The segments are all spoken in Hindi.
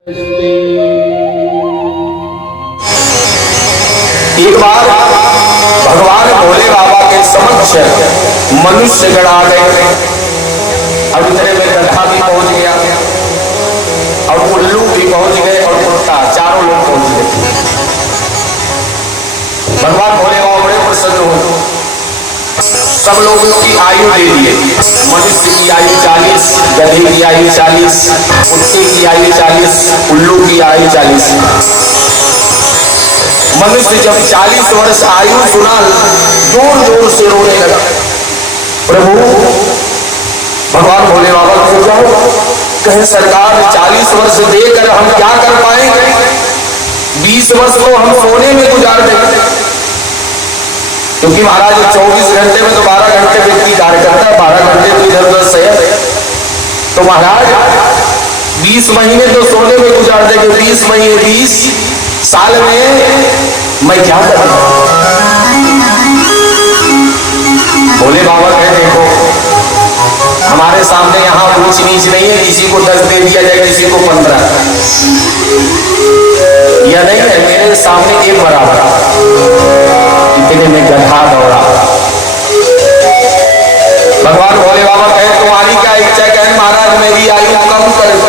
एक बार भगवान भोले बाबा के समक्ष मनुष्य गण आ गए। अब इतने में गधा भी पहुंच गया और उल्लू भी पहुंच गए और कुत्ता, चारों लोग पहुंच गए। भगवान भोले बाबा बड़े प्रसन्न हुए। सब लोगों की आयु दे दिए। मनुष्य की आयु 40, गधे की आयु 40, कुत्ते की आयु 40, उल्लू की आयु 40। मनुष्य जब 40 वर्ष आयु सुना, जोर जोर से रोने लगा। प्रभु, भगवान भोले बाबा को जाओ, कहे सरकार 40 वर्ष देकर हम क्या कर पाएंगे? 20 वर्ष तो हम सोने में गुजार देंगे, क्योंकि महाराज 24 घंटे में तो 12 घंटे व्यक्ति कार्य करता है, 12 घंटे तो इधर उधर से। तो महाराज 20 महीने तो सोने में गुजार देंगे, 20 महीने 20 साल में मैं क्या करूं? भोले बाबा कहे देखो, हमारे सामने यहाँ ऊंच नीच नहीं है, किसी को 10 दे दिया जाए, किसी को 15, यह नहीं है, मेरे सामने एक बराबर। इतने में गधा दौड़ा। भगवान भोले बाबा कहे तुम्हारी क्या इच्छा? कहे महाराज मेरी आयु कम कर दो।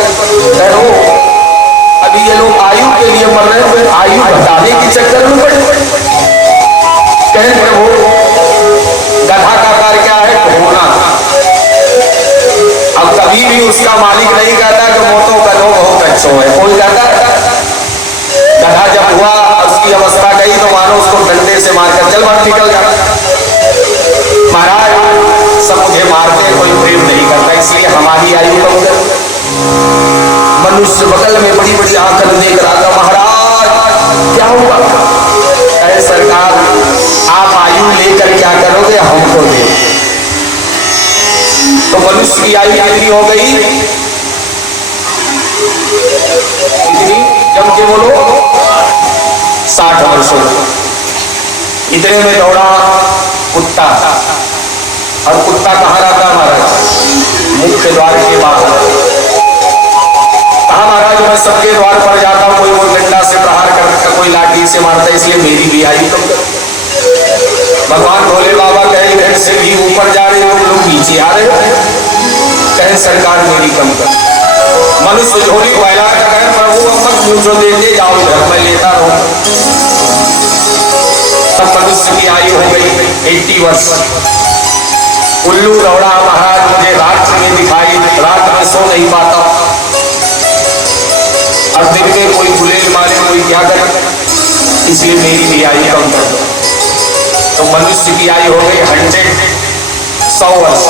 अभी ये लोग आयु के लिए मर रहे हैं, फिर आयु घटाने के चक्कर में पड़े। कहे प्रभु, गधा का कार्य क्या है? ढोना। अब कभी भी उसका मालिक नहीं कहता कि मोटो का लो बहुत अच्छा है, कोई कहता गधा जब हुआ उसकी अवस्था गई तो मानो उसको डंडे से मारकर चल बाहर निकल जाता। महाराज सब मुझे मारते, कोई प्रेम नहीं करता, इसलिए हमारी आयु कम कर। मनुष्य बगल में बड़ी बड़ी आंखें देख रहा था। महाराज क्या हुआ? अरे सरकार आप आयु लेकर क्या करोगे? हमको दे। तो मनुष्य की आयु कितनी हो गई? कितनी? जब के बोलो 60 वर्षों। इतने में दौड़ा कुत्ता। और कुत्ता कहाँ रहता महाराज? मुख्य द्वार के बाहर। कहा महाराज मैं सबके द्वार पर जाता हूँ, कोई वो डंडा से प्रहार करता, कोई लाठी से मारता, इसलिए मेरी भी आयु कम कर। भगवान भोले बाबा कहे इधर से भी ऊपर जा रहे हो, लोग नीचे आ रहे हो। कहे सरकार मेरी कम कर। मनुष्य झोली को फैला कर कहे प्रभु अब मत पूछो, देते जाओ, घर में लेता रहूं। तब मनुष्य की आयु हो गई 80 वर्ष। उल्लू दौड़ा महाराज मुझे रात में दिखाई, रात में सो नहीं पाता, अब दिन में कोई गुलेल मारे, कोई क्या करे, इसलिए मेरी भी आयु कम कर दो। तो मनुष्य की आयु हो गई 100 वर्ष।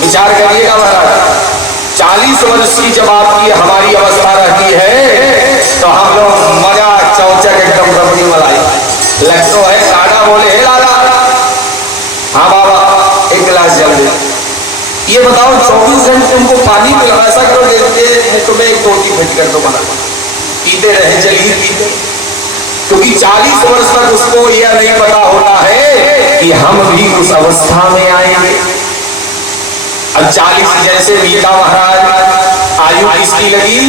विचार करिएगा महाराज, 40 वर्ष की जब आपकी हमारी अवस्था रहती है तो हम लोग मजा चौचक एकदम रबड़ी मलाई लगतो है। लाडा बोले हे लाडा, हाँ बाबा एक गिलास जल दे। ये बताओ 24 घंटे तुमको पानी पिला, ऐसा करो देखते मुख में एक टोटी भेज कर दो, बना पीते रहे, चलिए पीते। क्योंकि 40 वर्ष तक उसको यह नहीं पता होता है कि हम भी उस अवस्था में आएंगे। अब 40 जैसे बीता महाराज, आयु किसकी लगी?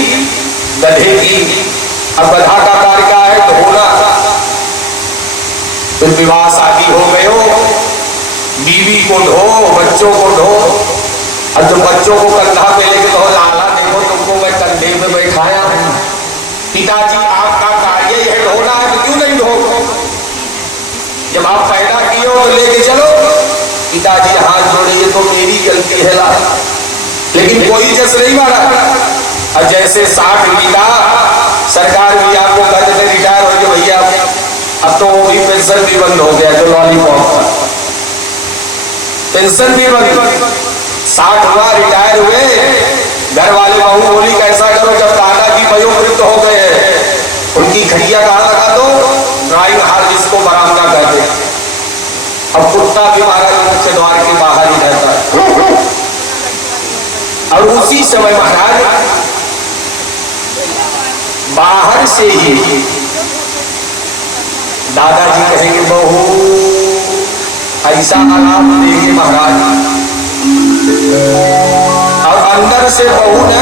गधे की। अब गधा का कार्य क्या है? ढोना। फिर विवाह शादी हो गए हो, बीवी को ढो, बच्चों को ढो। अब जब बच्चों को कंधा पे लेके कहो लाला देखो तुमको मैं कंधे में बैठाया हूं, पिताजी आपका कार्य है ढोना है, तो क्यों नहीं ढो? जब आप पैदा किए हो तो लेके चलो। पिताजी हाथ जोड़े, ये तो मेरी गलती है ला, लेकिन कोई जस नहीं मारा। अब जैसे 60 बीता, सरकार भी आपको कहते थे रिटायर हो गए भैया, अब तो वो भी पेंशन भी बंद हो गया, जो लॉलीपॉप था पेंशन भी बंद। 60 हुआ, रिटायर हुए, घर वाले बहू बोली कैसा करो, जब दादाजी वयोवृद्ध हो गए उनकी खटिया कहाँ लगा दो? ड्राइंग हाल जिसको बरामदा कहते। अब कुत्ता भी महाराज मुख्य द्वार के बाहर ही रहता है। और उसी समय महाराज बाहर से ही दादाजी कहेंगे बहू ऐसा आलाप देंगे महाराज, और अंदर से बहू ने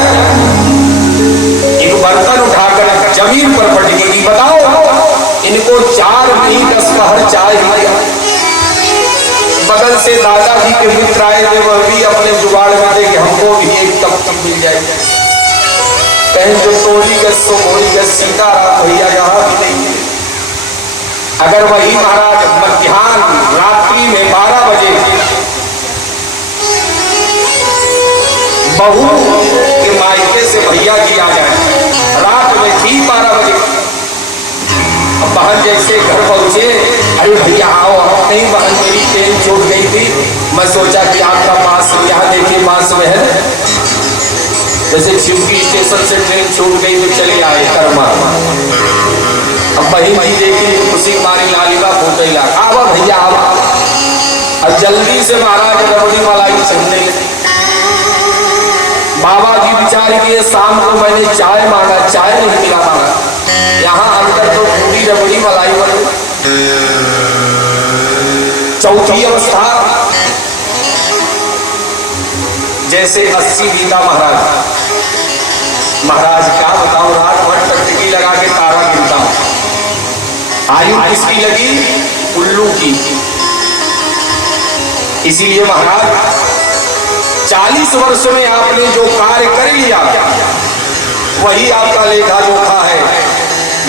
जमीन पर पटकेगी। बताओ, इनको 4 नहीं 10 पहर चाय दिया। बगल से दादाजी के मित्र आए थे, वह भी अपने जुगाड़ में थे कि हमको भी एक कप मिल जाए। कहीं जो तोड़ी गस सो मोड़ी गस, सीताराम भैया यहाँ भी नहीं मिले। अगर वही महाराज मध्याह्न रात्रि में 12 बजे बहू के मायके से भैया जी आ जाए, रात में ठीक 12 बजे, अब बहन जैसे घर पहुंचे, अरे भैया आओ। नहीं बहन, मेरी ट्रेन छूट गई थी, मैं सोचा कि आपका पास यहाँ देखिए पास में है, जैसे चिमकी स्टेशन से ट्रेन छूट गई तो चले आए कर्मा। अब बहन जी देखी, खुशी मारी लालिबा फूटे ला, आवा भैया आवा। अब जल्दी से महाराज रबड़ी मलाई चलने लगे। बाबा जी विचार किए, शाम को मैंने चाय मांगा, चाय नहीं मिला मांगा, यहाँ अंदर तो पूरी रबड़ी मलाई बनी। चौथी अवस्था, जैसे 80 बीता महाराज। महाराज क्या बताओ, रात भर टकटकी लगा के तारा गिनता हूं। आयु किसकी लगी? उल्लू की। इसीलिए महाराज 40 वर्ष में आपने जो कार्य कर लिया वही आपका लेखा जोखा है।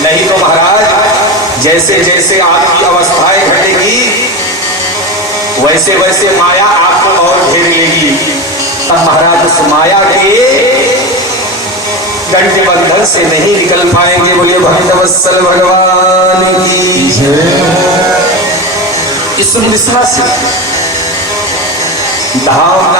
नहीं तो महाराज जैसे जैसे आपकी अवस्थाएं घटेगी वैसे वैसे माया आपको और घेर लेगी। तब महाराज उस माया के गंडे बंधन से नहीं निकल पाएंगे। बोलिए भक्तवत्सल भगवान की जय। इस विश्वास धाम